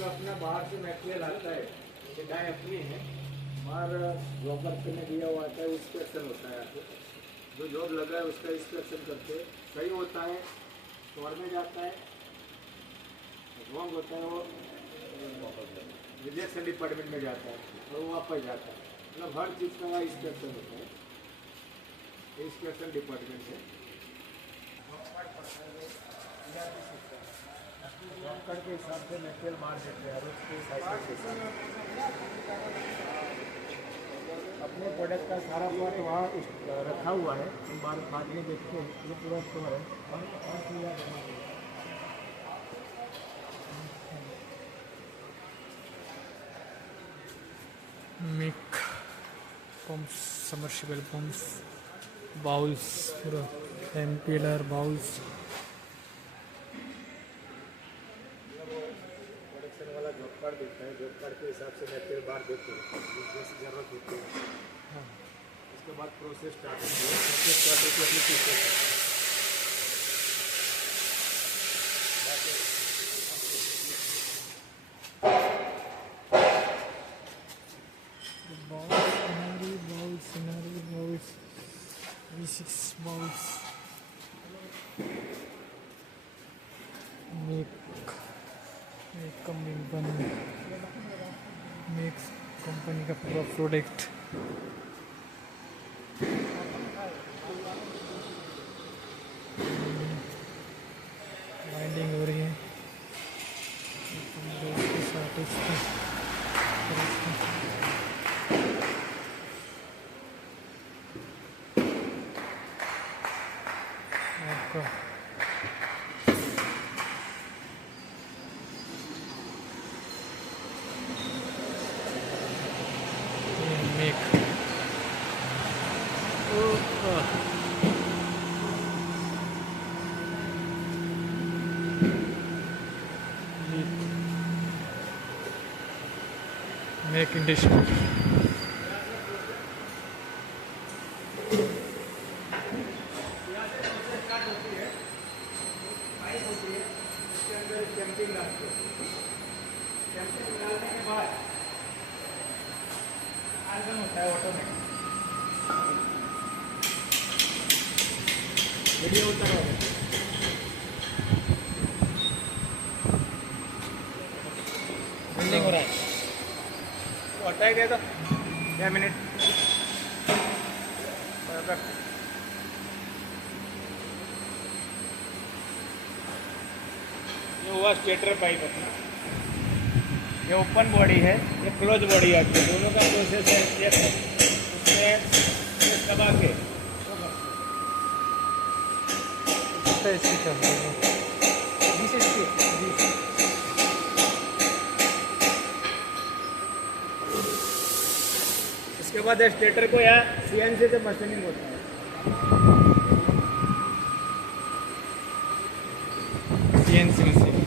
जो अपना बाहर से मटेरियल आता है, गाय अपनी है, बाहर ब्रोकर ने दिया हुआ आता है, इंस्पेक्शन होता है। आपको जो जॉब लगा है उसका इंस्पेक्शन करते हैं, सही होता है स्टोर में जाता है, रॉन्ग होता है वो रिजेक्शन डिपार्टमेंट में जाता है और वो वापस जाता है। मतलब हर चीज़ का वहाँ इंस्पेक्शन होता है, इंस्पेक्शन डिपार्टमेंट है। ब्रोकर के हिसाब से मटेरियल मार देते हैं, अपने प्रोडक्ट का सारा प्लॉट वहाँ रखा हुआ है। हम बाद में देखते हैं, ये पूरा स्टोर है और पूरा मिक पंप्स, सबमर्सिबल पंप्स, बाउल्स, पूरा एम्पिलर बाउल्स। प्रोडक्शन वाला जॉब कार्ड देता है, जॉब कार्ड के हिसाब से मटेरियल बाहर देते हैं जैसी ज़रूरत होती है। हाँ, उसके बाद प्रोसेस स्टार्ट होती है, प्रोसेस स्टार्ट होती है अपनी चीज़ V6 बाउल्स, मेक कंपनी का पूरा प्रोडक्ट। बाइंडिंग हो रही है इसके साथ आपका मेक मेक इंडस्ट्री। कैंपिंग डालते हैं, कैंपिंग डालने के बाद आर्गन होता है ऑटोमेटिक, वीडियो उतर हो बिल्डिंग हो रहा है तो हटाई गया तो 6 मिनट परफेक्ट। ये हुआ स्टेटर पाइप अपना, ये ओपन बॉडी है, ये क्लोज बॉडी आती है, दोनों का प्रोसेस है। उसमें दबा के इसके बाद स्टेटर को यहाँ CNC से मशीनिंग होता है। CNC मशीन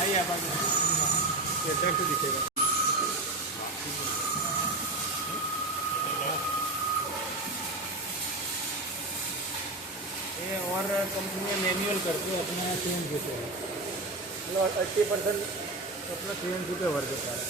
आइए आप आगे, ये डक्ट दिखेगा। ये और कंपनी मैनुअल करके अपना CNC से मतलब 80% अपना CNC पे वर्क देता है।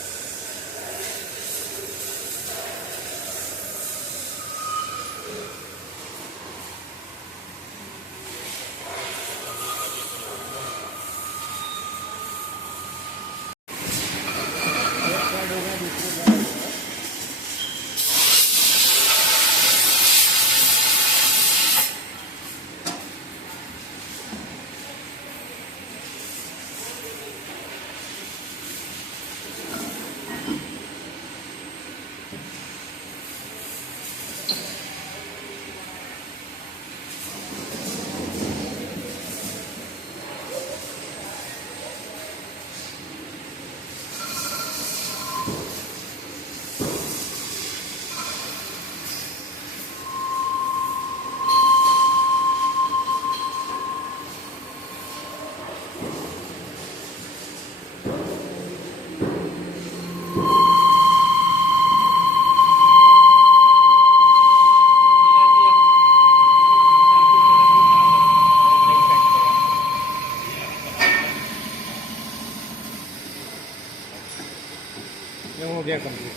गया कंप्लीट।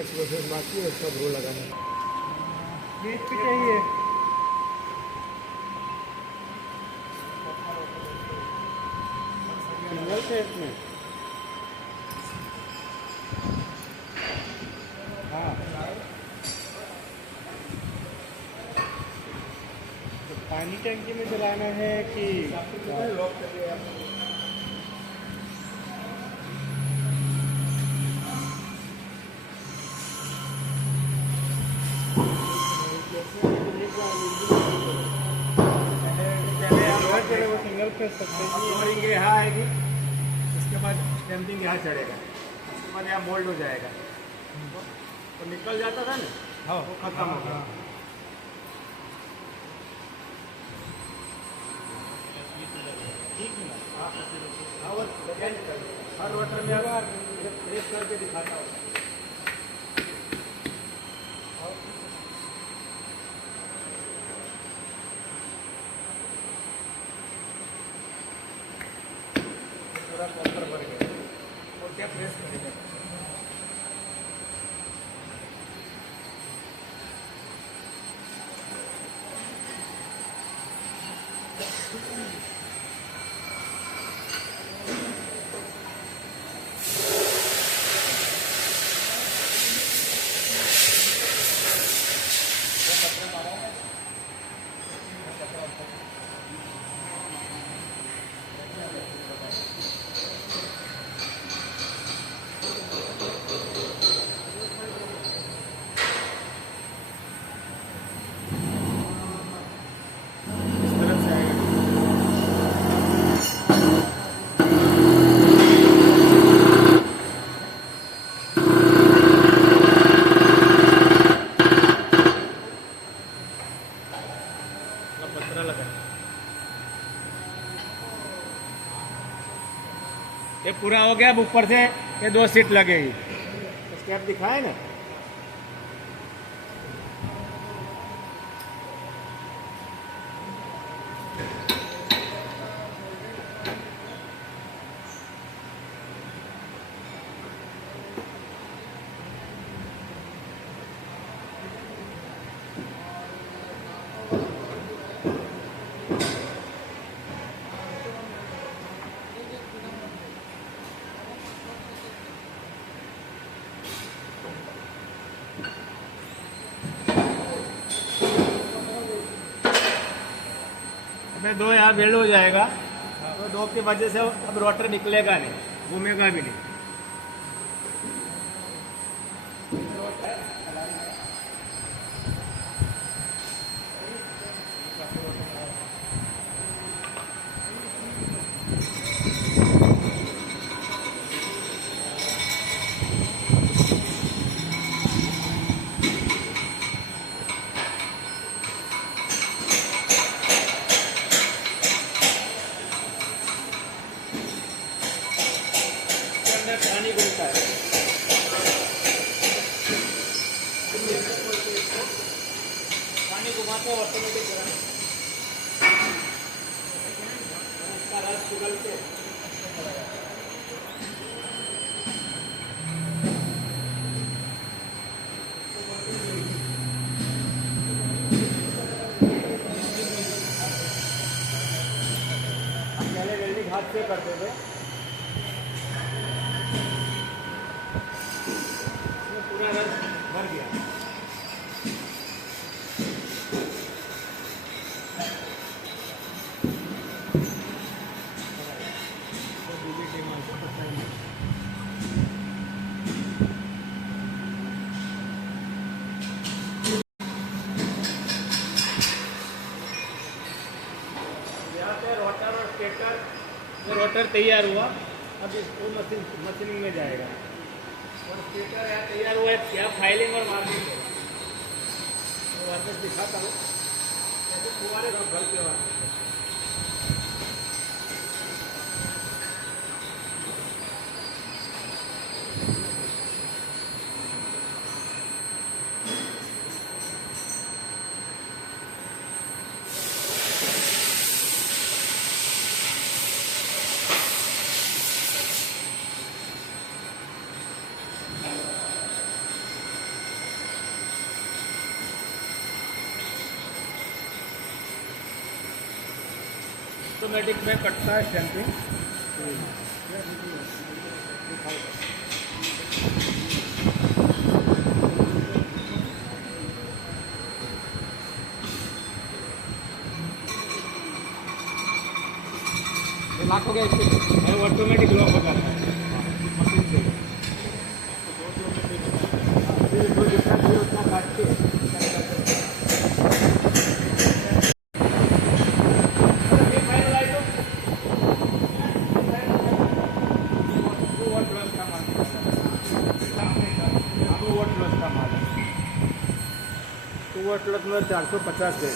एक प्रोसेस बाकी है उसका ब्रो लगाना। बीच पे चाहिए। सिंगल फेस में हाँ तो पानी टंकी में चलाना है कि लॉक कर दिया। पहले वो सिंगल फेस सकते हैं। फ्लोरिंग यहाँ आएगी, उसके बाद स्टैंपिंग यहाँ चढ़ेगा, उसके बाद यहाँ बोल्ड हो जाएगा। तो निकल जाता था ना, हाँ वो खत्म हो गया। हाँ, वो चेंज कर हर वाटर में अगर प्रेस करके दिखाता हूँ। पूरा कॉपर भर गया और क्या प्रेस करेगा। इस तरफ से आएगा। पत्थर लगा ये पूरा हो गया। अब ऊपर से ये 2 सीट लगेगी। स्टेप दिखाए ना। मैं 2 यहाँ बेल्ड हो जाएगा, तो 2 की वजह से अब रोटर निकलेगा नहीं, घूमेगा भी नहीं। पानी घूमता है। पानी घुमाते ऑटोमेटिक इसका रस पिघल के पहले वेल्डिंग हाथ से करते थे। पूरा रस भर गया। यहाँ पे रोटर और स्टेटर, रोटर तैयार हुआ, अब इसको मशीनिंग में जाएगा। और स्टेटर यहाँ तैयार हुआ है, क्या फाइलिंग और मार्किंग है। तो वापस दिखाता हूँ, ऐसे फुवारे भर के वापस। ऑटोमेटिक में कटता है स्टैंपिंग। लॉक हो गया इसको, ऑटोमेटिक लॉक हो जाता है मशीन से। फिर जो जितना चाहिए उतना काट के प्लस में 450 है।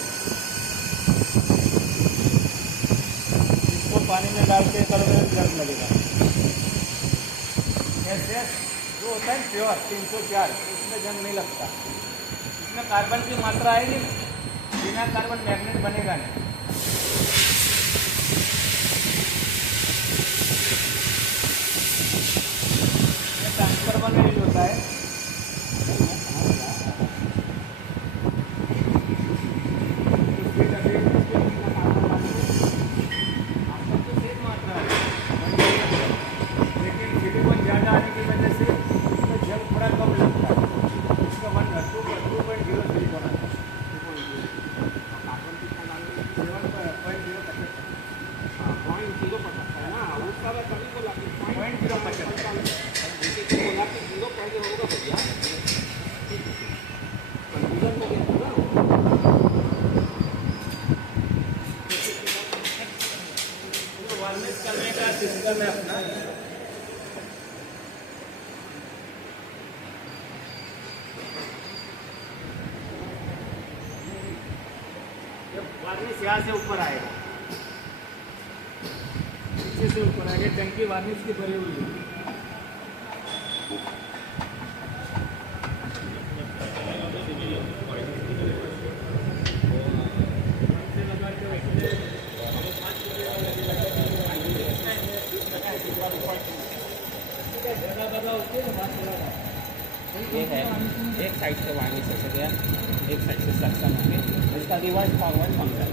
इसको पानी में डाल के करोगे प्लस लगेगा। ऐसे जो होता है प्योर 304, इसमें जंग नहीं लगता। इसमें कार्बन की मात्रा आएगी, बिना कार्बन मैग्नेट बनेगा नहीं। ये ट्रांसफर बना यूज होता है। करने का सिस्टम है अपना। जब वार्निश यहाँ से ऊपर आएगा, नीचे से ऊपर आएगा, टंकी वार्निश की भरी हुई है। ये है एक साइड से वार्निश हो गया, एक साइड से सक्शन हो गया, इसका रिवर्स फॉरवर्ड फंक्शन।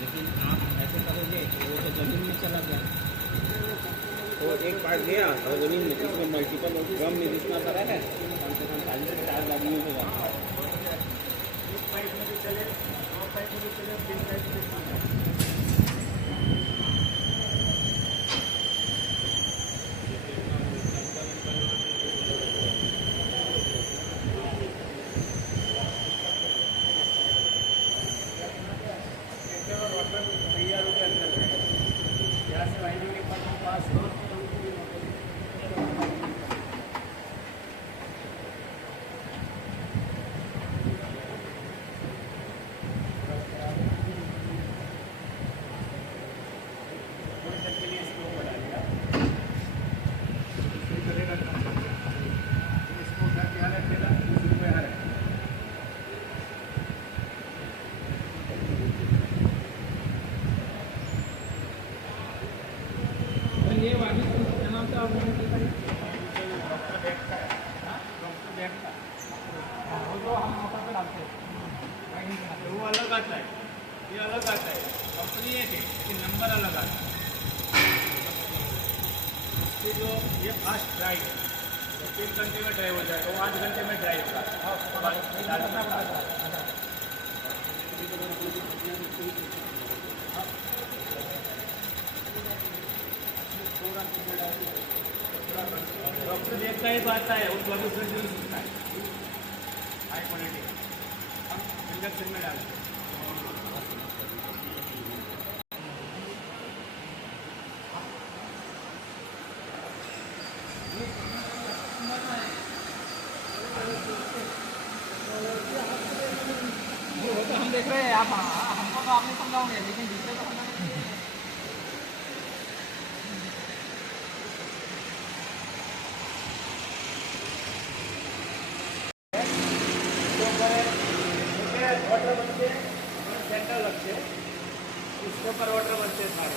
लेकिन आप ऐसे करोगे वो तो जमीन में चला गया, तो एक पार्ट गया और जमीन में इसमें मल्टीपल ड्रम में जितना सारा है कम से कम 4 गाड़ियों में जाता है। वो अलग आता है, ये अलग आता है, कंपनी एक है, ये नंबर अलग आता है। इसकी जो ये फास्ट ड्राइव है, तो 3 घंटे में ड्राइव हो जाएगा, वो 8 घंटे में ड्राइव होगा। डॉक्टर देखता ही बात है, वो 24 घंटे में सुनता है, हाई क्वालिटी हम इंजेक्शन में डालते हैं। वो तो हम देख रहे हैं, आप हमको तो आप नहीं समझाओगे, लेकिन दूसरे को समझाएंगे। वाटर बनते हैं सेंटर लगते हैं, इसके ऊपर वाटर बनते हैं सारे।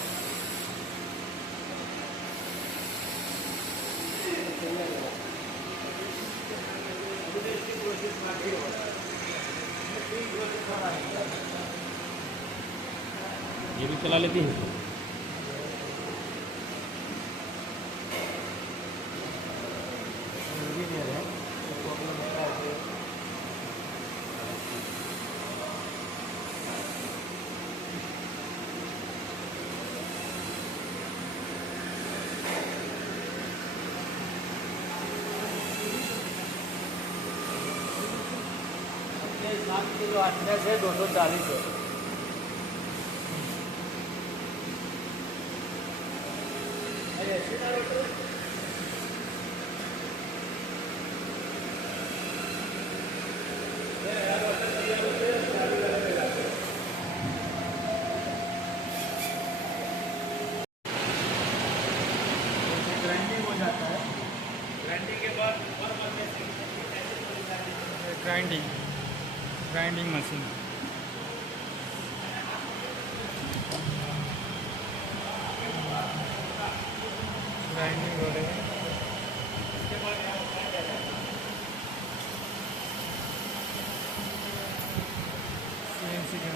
ये भी चला लेती है। अपने 7 किलो आटने से 240 है। ग्राइंडिंग हो जाता है, ग्राइंडिंग के बाद ग्राइंडिंग मशीन। ग्राइंडिंग हो रही है। CNC का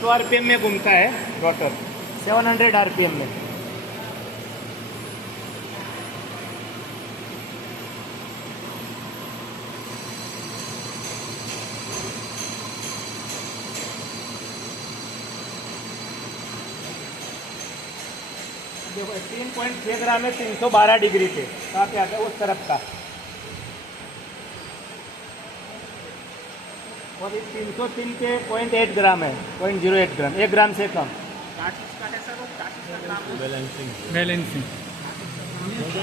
तो RPM में घूमता है रोटर, 700 RPM में। देखो 3.6 ग्राम है 312 डिग्री पे, कहाँ पे आता है उस तरफ का। और ये 303 पे 0.8 ग्राम है, 0.08 ग्राम, 1 ग्राम से कम।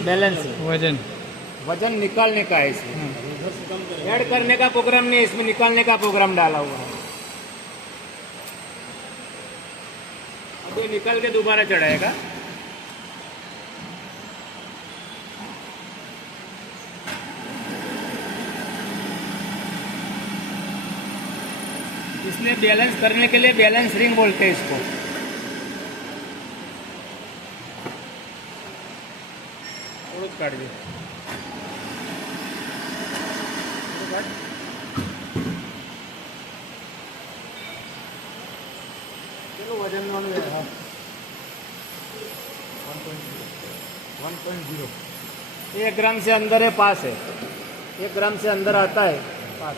बैलेंसिंग वजन निकालने का है इसमें, ऐड करने का प्रोग्राम नहीं, इसमें निकालने का प्रोग्राम डाला हुआ है। अब ये निकल के दोबारा चढ़ाएगा। इसने बैलेंस करने के लिए बैलेंस रिंग बोलते हैं इसको। काट दे। चलो वजन 1.0 1 ग्राम से अंदर है, पास है। 1 ग्राम से अंदर आता है, पास।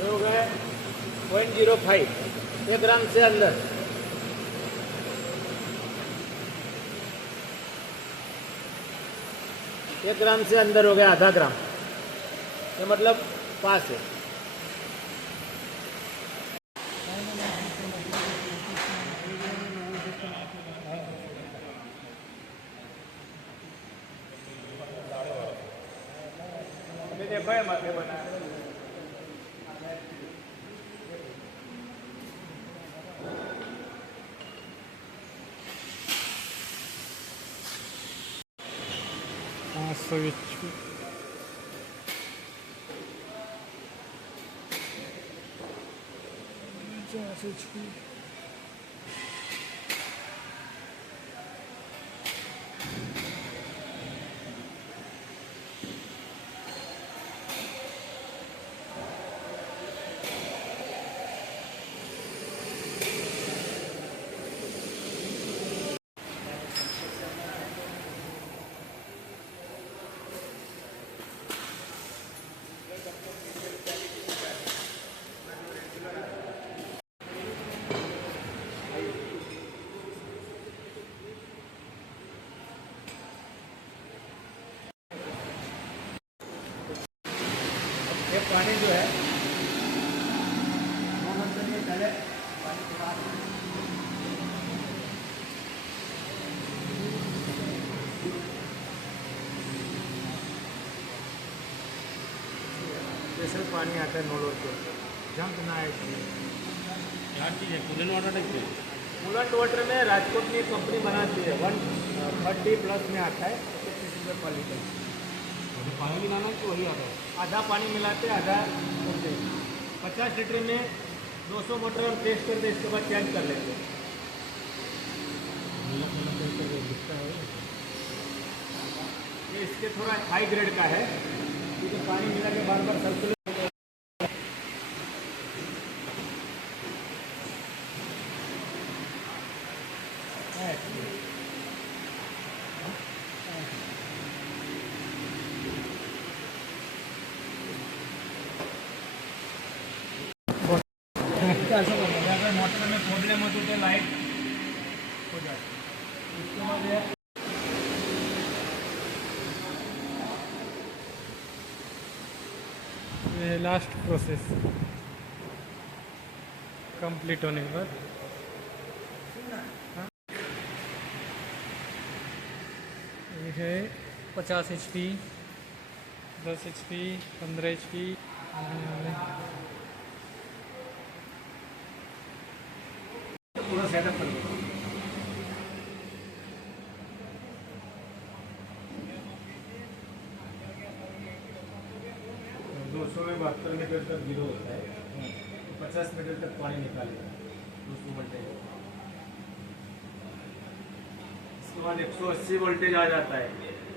हो गए 0.05, 1 ग्राम से अंदर। एक ग्राम से अंदर हो गया, आधा ग्राम, ये मतलब पास है। देखो ये माथे बना है। स्विच पहले पानी थोड़ा स्पेशल पानी आता है नोलोर के ऊपर, जंप ना है इसमें। क्या चीज़ है? कूलेंट वाटर टाइप से? कूलेंट वाटर में राजकोट में कंपनी बनाती है, 130+ में आता है, 25 रुपये पर लीटर। तो पानी मिलाना कि वही आता है? आधा पानी मिलाते आधा छोड़ते। 50 लीटर में 200 मोटर हम टेस्ट करते, इसके बाद चेंज कर लेते हैं। ये इसके थोड़ा हाई ग्रेड का है, क्योंकि पानी मिला के बार बार सर्कुलेट अगर मोटर में प्रॉब्लम होती तो लाइट हो जाती। उसके बाद ये लास्ट प्रोसेस कंप्लीट होने के बाद ये है 50 HP, 10 HP, 15 HP पूरा सेटअप कर दिया। 200 में 72 मीटर तक जीरो होता है, 50 मीटर तक पानी निकालेगा 200 वोल्टेज। इसके बाद 180 वोल्टेज आ जाता है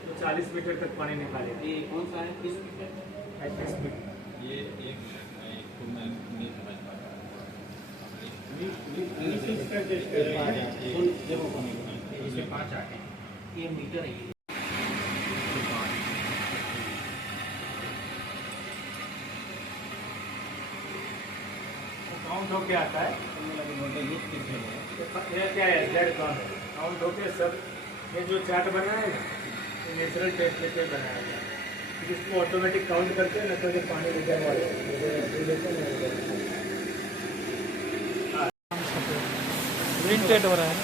तो 40 मीटर तक पानी निकालेगा। ये कौन सा है? किस मीटर? 35 मीटर। ये एक तो मैं नहीं समझ पा रहा। इसमें 5 आते हैं। ये मीटर है। काउंट होके आता है, ये क्या है, जेड काउंट है। काउंट होके सब ये जो चार्ट बनाया है ना, ये नेचुरल टेम्परेचर बनाया गया है। इसको ऑटोमेटिक काउंट करते हैं ना, तो ये पानी रिटर्न वाले प्रिंटेड हो रहा है।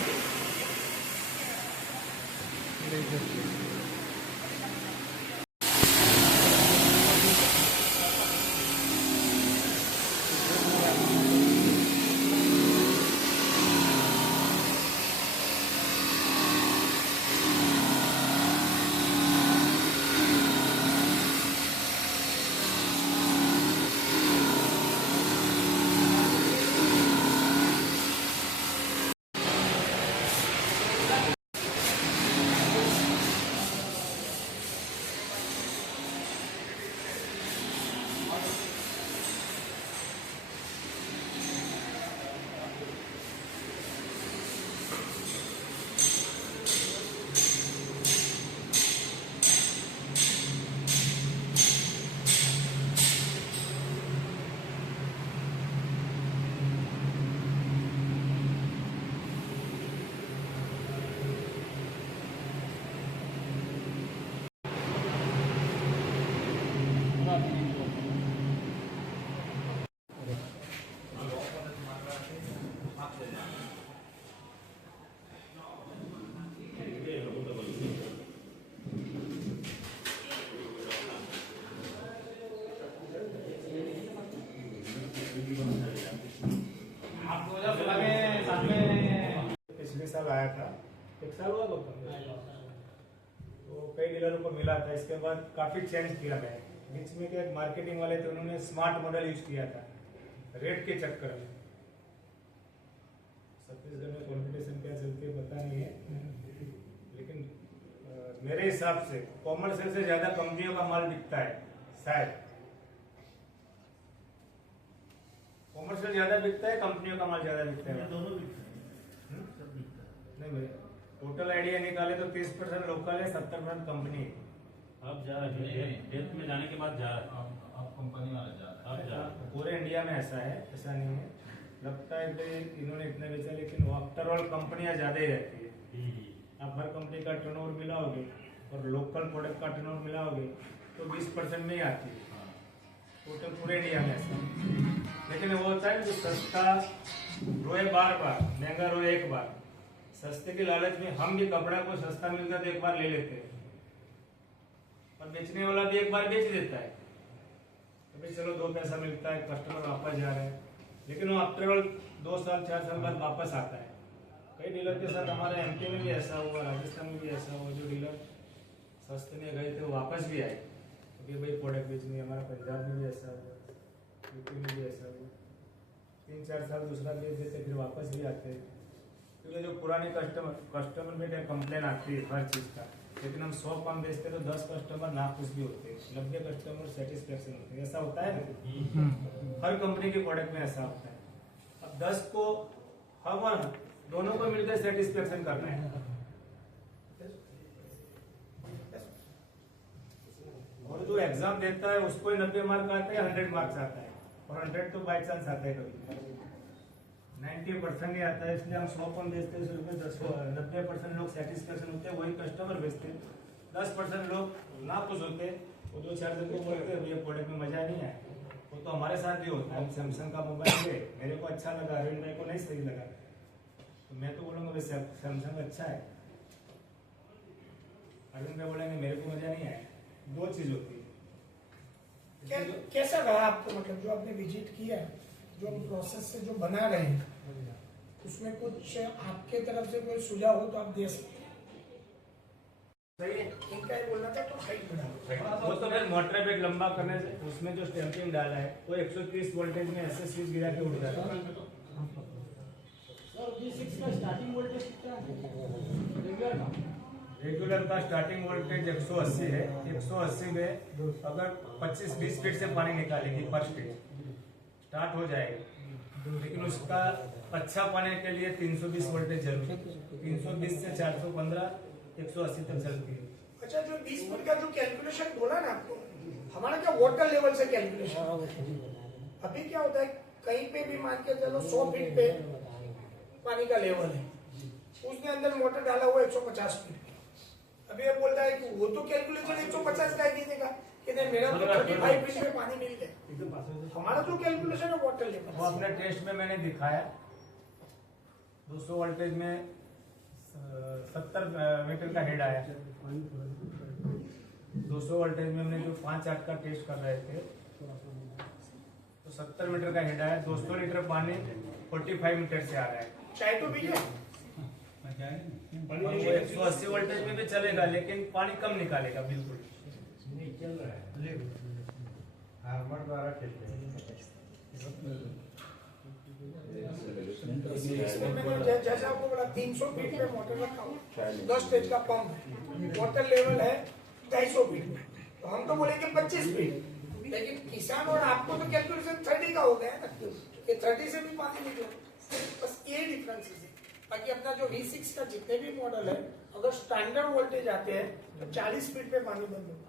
पिछले साल आया था, 1 साल हुआ तो कई डीलरों को मिला था। इसके बाद काफ़ी चेंज किया मैं। बीच में क्या मार्केटिंग वाले थे, उन्होंने स्मार्ट मॉडल यूज किया था रेट के चक्कर में। छत्तीसगढ़ में कॉम्पिटिशन क्या चलती है पता नहीं है, लेकिन मेरे हिसाब से कॉमर्शियल से ज़्यादा कंपनियों का माल बिकता है। शायद कॉमर्शियल ज़्यादा बिकता है, कंपनियों का माल ज़्यादा बिकता है। दोनों बिकता है। नहीं भाई, टोटल आइडिया निकाले तो 30% लोकल है, 70% कंपनी है। अब जा रहा है, डेथ में जाने के बाद जा रहा है। अब कंपनी वाला जा रहा है। अब जा रहा है। पूरे इंडिया में ऐसा है, ऐसा नहीं है। लगता है कि इन्होंने इतने बेचा, लेकिन आफ्टर ऑल कंपनियां ज़्यादा ही रहती है। आप हर कंपनी का टर्नओवर मिलाओगे और लोकल प्रोडक्ट का टर्नओवर मिलाओगे तो 20% में ही आती है। टोटल पूरे इंडिया में ऐसा। लेकिन वो होता है जो सस्ता रोए बार बार, महंगा रोए एक बार। सस्ते के लालच में हम भी कपड़ा को सस्ता मिलता तो एक बार ले लेते हैं, और बेचने वाला भी एक बार बेच देता है, तो भाई चलो 2 पैसा मिलता है, कस्टमर वापस जा रहा है। लेकिन वो आफ्टर ऑल 2 साल 4 साल बाद वापस आता है। कई डीलर के साथ हमारे एमपी में भी ऐसा हुआ, राजस्थान में भी ऐसा हुआ, जो डीलर सस्ते में गए थे वो वापस भी आए क्योंकि भाई प्रोडक्ट बेचनी है। हमारा पंजाब में भी ऐसा हुआ, यूपी में भी ऐसा हुआ। 3-4 साल दूसरा बेच देते फिर वापस भी आते हैं, क्योंकि जो पुराने कस्टमर में क्या कंप्लेन आती है हर चीज़ का। लेकिन हम 100 कम बेचते तो 10 कस्टमर नाखुश भी होते हैं, 90 कस्टमर सेटिस्फेक्शन होते हैं। ऐसा होता है ना, हर कंपनी के प्रोडक्ट में ऐसा होता है। अब 10 को हम और दोनों को मिलकर सेटिस्फेक्शन करना है। और जो एग्जाम देता है उसको 90 मार्क आते हैं, 100 मार्क्स आता है, और 100 तो बाई चांस आता है, कभी 90% नहीं आता है। इसलिए हम 100 कम बेचते हैं, उसमें 90% लोग सेटिस्फेक्शन होते हैं, वही कस्टमर बेचते हैं। 10% लोग नाखुश होते हैं, वो 2-4 दिन को बोलते हैं ये प्रोडक्ट में मजा नहीं आया। वो तो हमारे साथ भी होता है। हम सैमसंग का मोबाइल ले, मेरे को अच्छा लगा, अरविंद भाई को नहीं सही लगा, तो मैं तो बोलूँगा भाई सैमसंग अच्छा है, अरविंद भाई बोलेंगे मेरे को मजा नहीं आया। 2 चीज होती है। कैसा रहा आपको, मतलब जो आपने विजिट किया, जो हम प्रोसेस से जो बना रहे हैं, उसमें कुछ आपके तरफ से कोई सुझाव हो तो आप दे सकते हैं। सही है, इनका ही बोलना था तो हाइट बढ़ा। वो तो फिर मोटर बेड लंबा करने से उसमें जो स्टैंपिंग डाला है वो 130 वोल्टेज में ऐसे स्विच गिरा के उड़ जाता है। रेगुलर का स्टार्टिंग वोल्टेज 180 है। 180 में अगर 25-20 फीट से पानी निकालेगी पर फीट स्टार्ट हो जाएगा, लेकिन उसका अच्छा पाने के लिए 320 वोल्टेज जरूरी है। 320 से 415 180 तक चलती है। अच्छा, जो 20 फुट का जो कैलकुलेशन बोला ना आपको, हमारा क्या वाटर लेवल से कैलकुलेशन। अभी क्या होता है, कहीं पे भी मान के चलो 100 फीट पे पानी का लेवल है, उसने अंदर मोटर डाला हुआ 150 फीट। अभी ये बोलता है कि वो तो कैलकुलेशन 150 का ही देगा कि नहीं, मेरा तो 35 फीट में पानी मिल गया। हमारा जो कैलकुलेशन है वाटर लेवल, वो अपने टेस्ट में मैंने दिखाया। 200 वोल्टेज में 70 मीटर का हेड आया। 200 वोल्टेज में हमने जो 5-8 का टेस्ट कर रहे थे तो 70 मीटर का हेड आया। 200 लीटर पानी 45 मीटर से आ रहा है। चाहे तो भी 180 वोल्टेज में भी चलेगा, लेकिन पानी कम निकालेगा। बिल्कुल नहीं चल रहा है, हार्मर द्वारा इसमें मैंने जैसा आपको बोला 300 फीट पे मोटर रखा हुआ, 10 स्टेज का पंप है, वाटर लेवल है 250 फीट में, तो हम तो बोलेंगे 25 फीट। लेकिन किसान और आपको तो कैलकुलेशन 30 का हो गया है ना, ये 30 से भी पानी निकला। बस ये डिफरेंस है। बाकी अपना जो V6 का जितने भी मॉडल है, अगर स्टैंडर्ड वोल्टेज आते हैं तो 40 फीट पे पानी बंद होगा,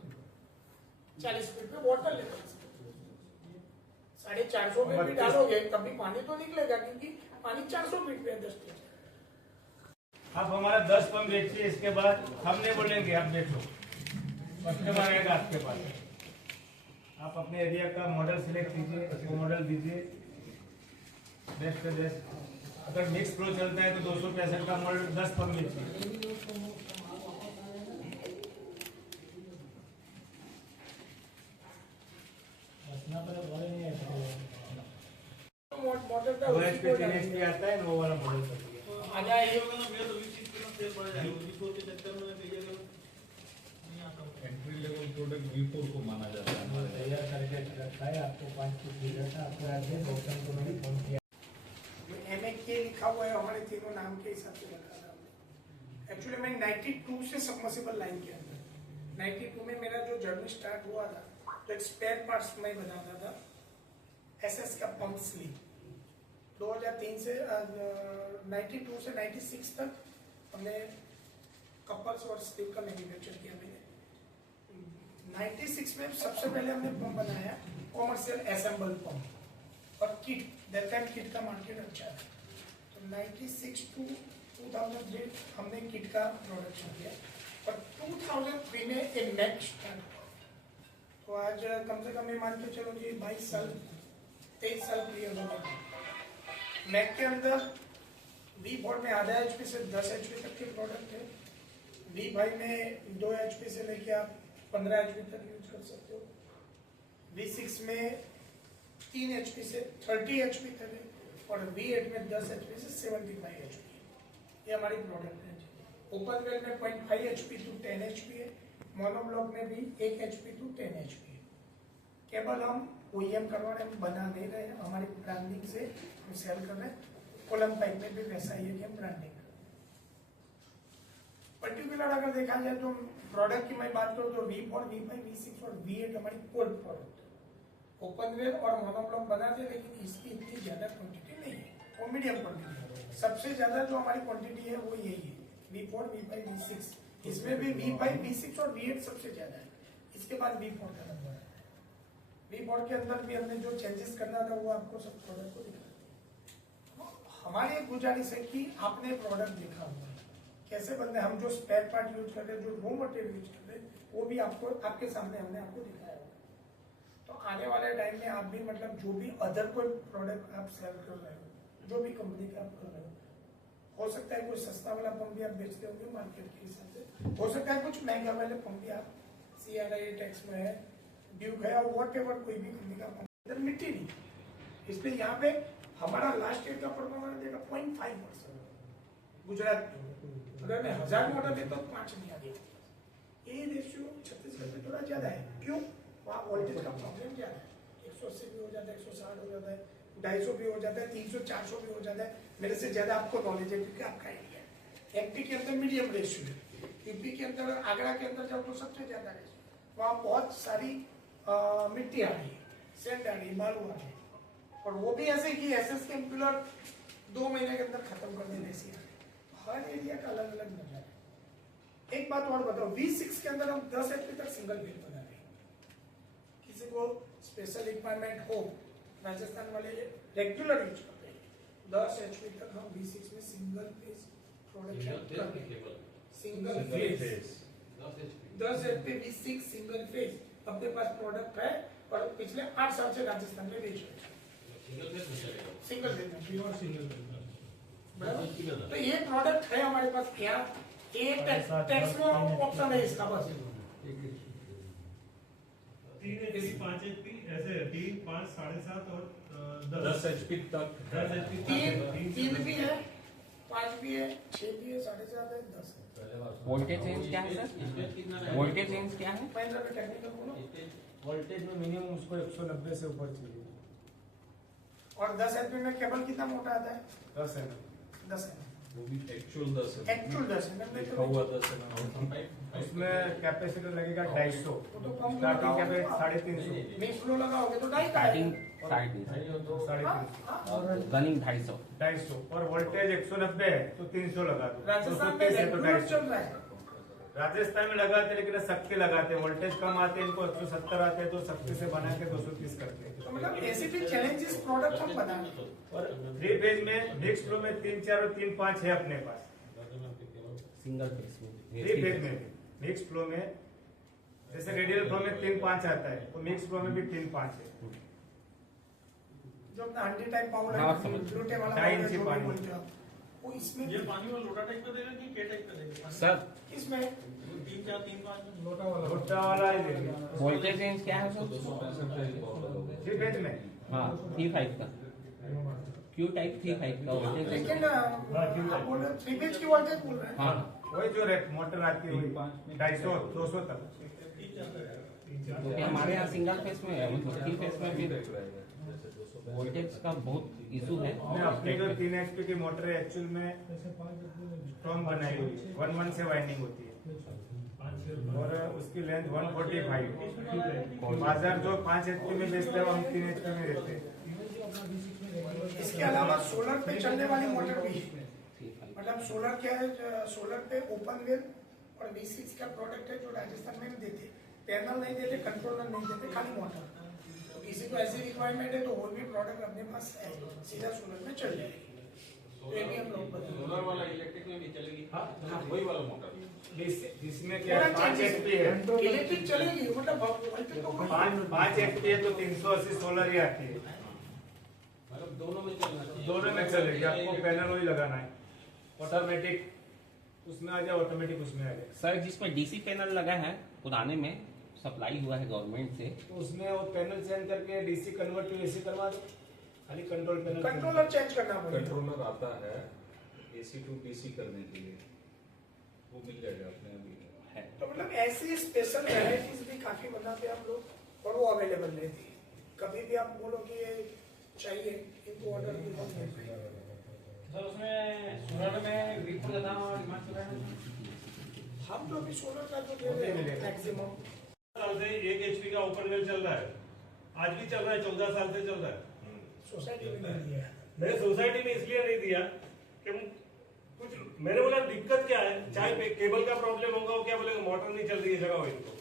40 फीट पे वाटर लेवल 450 में भी डालोगे तब भी पानी तो निकलेगा, क्योंकि पानी 400 फीट पे है 10 फीट। अब हमारा 10 पंप बेचिए, इसके बाद हम नहीं बोलेंगे आप बेचो, कस्टमर आएगा आपके पास। आप अपने एरिया का मॉडल सिलेक्ट कीजिए, वो मॉडल दीजिए बेस्ट से बेस्ट। अगर मिक्स प्रो चलता है तो 265 का मॉडल 10 पंप बेचिए। मॉडल का वो HP 3HP आता है, वो वाला मॉडल आ जाए। एंट्री लेवल प्रोडक्ट V4 को माना जाता है। तैयार करके रखा है आपको 5 फीट लीटर का। आपको आगे गौतम को मैंने फोन किया। MK लिखा हुआ है, हमारे तीनों नाम के हिसाब से रखा था। एक्चुअली मैं 92 से सबमर्सिबल लाइन किया था। 92 में मेरा जो जर्नी स्टार्ट हुआ था, तो एक स्पेयर पार्ट्स में बनाता था SS का पंप स्लीव। 2003 से 92 से 96 तक हमने कपल्स और स्लीव का मैन्युफैक्चर किया। मैंने 96 में सबसे पहले हमने पंप बनाया कॉमर्शियल असेंबल पंप और किट। दैट टाइम किट का मार्केट अच्छा है, तो 96 टू 2003 हमने किट का प्रोडक्शन किया और 2003 में एक नेट स्टार्ट हुआ। तो आज कम से कम ये मान के चलो जी 22 साल 23 साल क्लियर हो गए। मैक के अंदर V4 में आधा HP से 10 HP तक के प्रोडक्ट है। V5 में 2 HP से लेके आप 15 HP तक यूज कर सकते हो। V6 में 3 HP से 30 HP तक है और V8 में 10 HP से 75 HP। ये हमारी प्रोडक्ट है। ओपन वेल में 0.5 HP टू 10 HP है। मोनोब्लॉक में भी 1 HP टू 10 HP है। केवल हम OEM करवा रहे हैं, हम बना नहीं रहे हैं, हमारी ब्रांडिंग से हम सेल कर रहे हैं। कोलम पाइप में भी वैसा ही है कि हम ब्रांडिंग कर रहे हैं। पर्टिकुलर अगर देखा जाए तो प्रोडक्ट की मैं बात करूँ तो V4, V5, V6 और V8 हमारी कोल्ड प्रोडक्ट है। ओपन वेल और मोनोब्लॉक बनाते हैं लेकिन इसकी इतनी ज्यादा क्वांटिटी नहीं है, वो मीडियम क्वांटिटी है। सबसे ज्यादा जो हमारी क्वांटिटी है वो यही है, V4, V5, V6। इसमें भी V5, V6 और V8 सबसे ज्यादा है। इसके बाद V4 का नंबर है। V4 के अंदर भी हमने जो चेंजेस करना था वो आपको सब प्रोडक्ट को दिखा दिया। हमारी एक गुजारिश है कि आपने प्रोडक्ट देखा हुआ है, कैसे बनते हैं, हम जो स्पेयर पार्ट यूज कर रहे हैं, जो रॉ मटेरियल यूज कर रहे हैं, वो भी आपको आपके सामने हमने आपको दिखाया हुआ। तो आने वाले टाइम में आप भी मतलब जो भी अदर कोई प्रोडक्ट आप सेल कर रहे हो, जो भी कंपनी का आप कर रहे हो सकता है कोई सस्ता वाला पंप भी आप बेचते होंगे मार्केट के हिसाब से, हो सकता है कुछ महंगा वाले पंप भी आप CRI टैक्स में है, ड्यूक है और वॉटएवर कोई भी कंपनी का पंप, इधर मिट्टी नहीं। इसलिए यहाँ पे हमारा लास्ट ईयर का परफॉर्मेंस देखा 0.5%। गुजरात अगर मैं 1000 मॉडल लेता तो 5 नहीं आ गया। ये रेशियो छत्तीसगढ़ में थोड़ा ज्यादा है। क्यों? वहाँ वोल्टेज का प्रॉब्लम ज्यादा है। 180 भी हो जाता है, 160 हो जाता है, 250 भी हो जाता है, 300 400 भी हो जाता है। मेरे से ज्यादा आपको नॉलेज है क्योंकि आपका एरिया है। MP के अंदर मीडियम रेशियो है, यूपी के अंदर आगरा के अंदर जाओ तो सबसे ज्यादा रेशियो। वहाँ बहुत सारी मिट्टी आ रही है, सेंड आ रही है, बालू आ रही है, और वो भी ऐसे कि SS के इम्पुलर 2 महीने के अंदर खत्म कर देने से। हर एरिया का अलग अलग नजर है। एक बात और बताओ, V6 के अंदर हम 10 HP तक सिंगल फेज बना रहे हैं। किसी को स्पेशल रिक्वायरमेंट हो, राजस्थान वाले रेगुलर यूज करते हैं, 10 HP तक हम V6 में सिंगल फेज प्रोडक्शन करते हैं। Single phase 10 HP V6 single phase अपने पास प्रोडक्ट है और पिछले 8 साल से राजस्थान में बेच रहे हैं। सिंगल फेज में प्योर सिंगल फेज। तो ये प्रोडक्ट है हमारे पास। यहाँ एक टैक्स में ऑप्शन है इसका बस 3 HP 5 HP ऐसे 3 5 7.5 और 10 HP तक 10 HP 3 भी है, 5 भी है, 6 भी है, 7.5 है, 10 है। वोल्टेज रेंज क्या है सर? वोल्टेज रेंज क्या है? महेंद्र में टेक्निकल बोलो। वोल्टेज में मिनिमम उसको 190 से ऊपर चाहिए। और 10 HP में केबल कितना मोटा आता है? 10 है 10 है। वो भी एक्चुअल 10 है, एक्चुअल 10 है। लिखा हुआ 10 है। उसमें कैपेसिटर लगेगा 250, वो तो कम स्टार्टिंग कैपेसिटर 350, मिक्स फ्लो लगाओगे तो 2.5 स्टार्टिंग आएगा। 250 रनिंग 250। 250 और वोल्टेज 190 है तो 300 लगा दो। राजस्थान में 230 है तो रेगुलर 250। चल रहा है। राजस्थान में लगाते लेकिन सबके लगाते हैं, वोल्टेज कम आते हैं, इनको 170 आते हैं तो सबके से बना के 230 करते हैं। तो मतलब ऐसे भी चैलेंजेस प्रोडक्ट हम बना रहे हैं। और 3 फेज में मिक्स फ्लो में 3 4 और 3 5 है अपने पास। सिंगल फेज में 3 फेज में मिक्स फ्लो में जैसे रेडियल फ्लो में 3 5 आता है तो मिक्स फ्लो में भी 3 5 है। जो अपना हंडी टाइप पाउडर हाँ, है, समझ। लूटे वाला 2.5 पाउडर इंची जो भी पानी। बोलते हो आप, वो इसमें ये पानी में लोटा टाइप का देगा कि के टाइप का देगा? सर इसमें 3 4 3 5 छोटा वाला ही देंगे। वोल्टेज रेंज क्या है सर? 3 फेज में हाँ 35 का Q टाइप 35 का वोल्टेज रेंज। लेकिन आप बोल रहे 3 पेज की वोल्टेज बोल रहे हैं। हाँ वही जो रेट मोटर आती है वही 250 200 तक। तो क्या हमारे यहाँ सिंगल फेज में है, मतलब 3 फेज में भी वोल्टेज का बहुत इशू है। अपनी जो 3 HP की मोटर है एक्चुअल में स्ट्रॉन्ग बनाई हुई है, 1 से वाइंडिंग होती है और उसकी लेंथ 145। बाजार जो 5 HP में बेचते हैं वो हम 3 HP में देते हैं। इसके अलावा सोलर पे चलने वाली मोटर भी है। मतलब सोलर क्या है, सोलर पे ओपन वेल और V6 का प्रोडक्ट है जो राजस्थान में भी देते, पैनल नहीं देते, कंट्रोलर नहीं देते, खाली मोटर। तो किसी को ऐसी रिक्वायरमेंट है तो और भी प्रोडक्ट अपने पास है, सीधा सोलर में चल जाएगी। प्रीमियम लोग बता सोलर वाला इलेक्ट्रिक में भी चलेगी हाँ वही वाला मोटर इसमें क्या है 5 HP है इलेक्ट्रिक चलेगी मतलब वोल्टेज तो कोई 5 HP है तो 380 सोलर ही आती है। मतलब दोनों में चलना चाहिए दोनों में चलेगी, आपको पैनल वही लगाना है, ऑटोमेटिक उसमें आ जाए, ऑटोमेटिक उसमें आ जाए। सर जिसमें डीसी पैनल लगा है पुराने में सप्लाई हुआ है गवर्नमेंट से तो उसमें वो पैनल चेंज करके DC कन्वर्ट टू AC करवा दो, खाली कंट्रोल पैनल कंट्रोलर चेंज करना पड़ेगा। कंट्रोलर आता है AC टू DC करने के लिए, वो मिल जाएगा अपने अभी है तो मतलब ऐसी स्पेशल वैरायटीज भी काफी बनाते हैं हम लोग और वो अवेलेबल रहती है। कभी भी आप बोलो कि ये चाहिए इनको ऑर्डर भी हम देते हैं। सर उसमें सोलर में वीट का दाम और डिमांड चल रहा है हम तो अभी सोलर का जो दे रहे हैं मैक्सिमम साल से 1 HP का ओपन वेल चल रहा है, आज भी चल रहा है, 14 साल से चल रहा है। सोसाइटी में नहीं दिया है। मैंने सोसाइटी में इसलिए नहीं दिया कि कुछ मैंने बोला दिक्कत क्या है, चाहे केबल का प्रॉब्लम होगा, वो क्या बोलेगा मोटर नहीं चल रही है जगह इनको,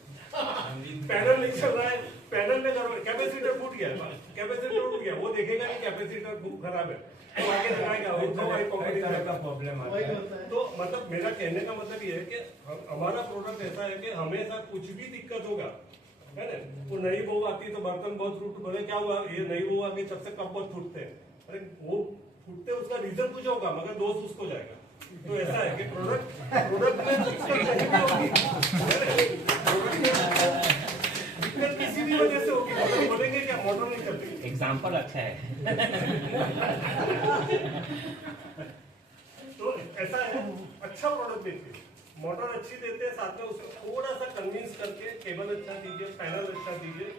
पैनल नहीं चल रहा है, पैनल में कैपेसिटर फूट गया, कैपेसिटर टूट गया, वो देखेगा कि कैपेसिटर खराब है तो आगे लगाएगा, कई तरह का प्रॉब्लम आता है। तो मतलब मेरा कहने का मतलब ये है कि हमारा प्रोडक्ट ऐसा है कि हमेशा कुछ भी दिक्कत होगा, है ना, वो नई बहू आती है तो बर्तन बहुत टूट, बोले क्या हुआ, ये नई बहू आ गई तब से कब बहुत फूटते हैं, अरे वो फूटते उसका रीजन कुछ होगा मगर दोस्त उसको जाएगा। तो ऐसा है कि प्रोडक्ट में दिक्कत नहीं होगी, दिक्कत किसी भी वजह से होगी, मतलब बोलेंगे क्या मोटर नहीं चलती, एग्जाम्पल अच्छा है तो ऐसा है अच्छा प्रोडक्ट देते हैं, मोटर अच्छी देते हैं, साथ में उसको थोड़ा सा कन्विंस करके केबल अच्छा दीजिए, पैनल अच्छा दीजिए,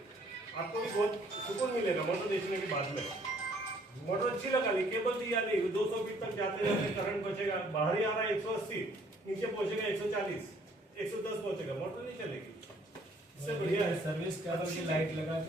आपको भी बहुत सुकून मिलेगा मोटर बेचने के बाद में। मोटर अच्छी लगा ली, केबल दिया नहीं, 200 फीट तक जाते जाते करंट पहुंचेगा, बाहर ही आ रहा है 180, नीचे पहुंचेगा 140, 110 पहुंचेगा, मोटर नहीं चलेगी। इससे बढ़िया है सर्विस का लाइट लगा के